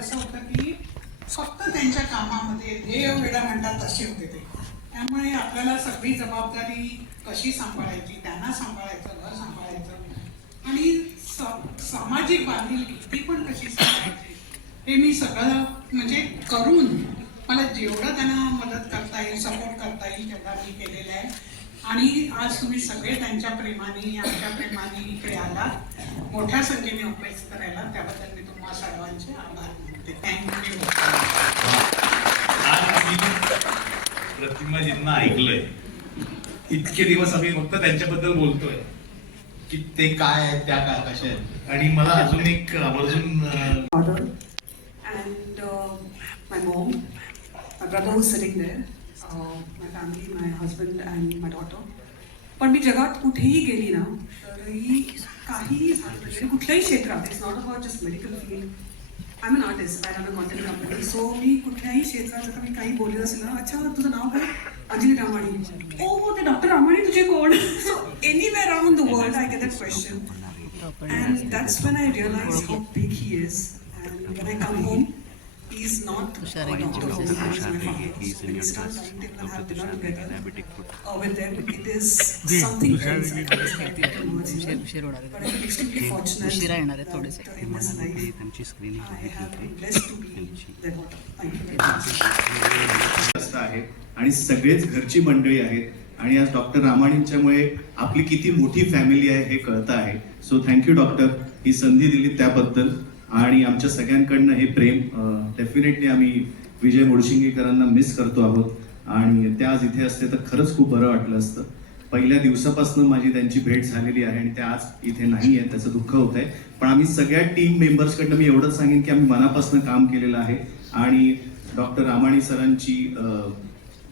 असं होतं की फक्त त्यांच्या कामामध्ये ध्येय वेळा म्हणतात तसे होते ते. त्यामुळे आपल्याला सगळी जबाबदारी कशी सांभाळायची त्यांना सांभाळायचं घर सांभाळायचं आणि सामाजिक बांधिलकी ती पण कशी सांभाळायची हे मी सगळं म्हणजे करून मला जेवढं त्यांना मदत करता येईल सपोर्ट करता येईल तेवढा मी केलेला आहे. आणि आज तुम्ही सगळे त्यांच्या प्रेमाने आमच्या प्रेमाने इकडे आला मोठ्या संख्येने अभ्यास करायला त्याबद्दल मी तुम्हाला सर्वांचे आभार प्रतिमाजींना ऐकलंय इतके दिवस आम्ही फक्त त्यांच्याबद्दल बोलतोय की ते काय आहेत त्या काय कशा आहेत. आणि मला अजून एक आवर्जून अं, father and uh, my mom, my brother who's sitting there, uh, my family, my husband and my daughter. पण मी जगात कुठेही गेली ना तरी काहीही झालं म्हणजे कुठल्याही क्षेत्रात it's not about just medical field I am an artist I have a content company so मी कुठल्याही क्षेत्रात जर का मी काही बोलले असेल ना अच्छा तुझं नाव काय अंजली रामाणी ओ ते डॉक्टर रामाणी तुझे कोण so anyway around the world I get that question And that's when I realized how big he is. And when I come home, he's not me, he's my father. So when it's not scientific and have dinner together uh, with them, it is something else. I in words here. But I'm extremely fortunate that in this life, I have been blessed to be you very much. जास्त आहे आणि सगळेच घरची मंडळी आहेत आणि आज doctor रामाणींच्यामुळे आपली किती मोठी फॅमिली आहे हे कळतं आहे सो थँक्यू डॉक्टर ही संधी दिली त्याबद्दल आणि आमच्या सगळ्यांकडनं हे प्रेम डेफिनेटली आम्ही विजय मुळशिंगेकरांना मिस करतो आहोत. आणि त्या आज इथे असते तर खरंच खूप बरं वाटलं असतं. पहिल्या दिवसापासून माझी त्यांची भेट झालेली आहे आणि त्या आज इथे नाही आहेत त्याचं दुःख होत आहे. पण आम्ही सगळ्या टीम मेंबर्सकडनं मी एवढंच सांगेन की आम्ही मनापासून काम केलेलं आहे. आणि डॉक्टर रामाणी सरांची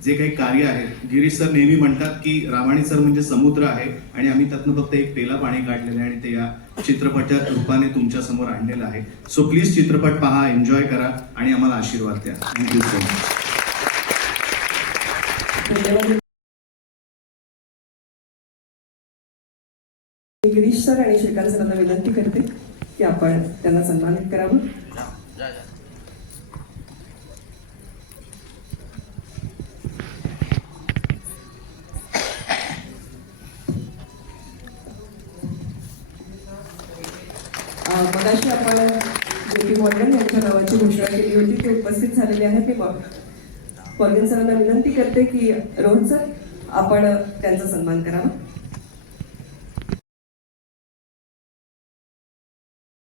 जे काही कार्य आहे गिरीश सर नेहमी म्हणतात की रामाणी सर म्हणजे समुद्र आहे आणि आम्ही त्यातनं फक्त एक पेला पाणी काढलेलं आहे आणि ते या चित्रपटाच्या रूपाने तुमच्यासमोर आणलेलं आहे. सो प्लीज चित्रपट पहा एन्जॉय करा आणि आम्हाला आशीर्वाद द्या. Thank you so much Girish sir आणि श्रीकांत सरांना विनंती करते की आपण त्यांना सन्मानित करावं. मगाशी आपण जे पी मॉर्गन यांच्या नावाची घोषणा केली होती. ते उपस्थित झालेले आहेत. मी मॉर्गन सरांना विनंती करते की रोहन सर आपण त्यांचा सन्मान करावा.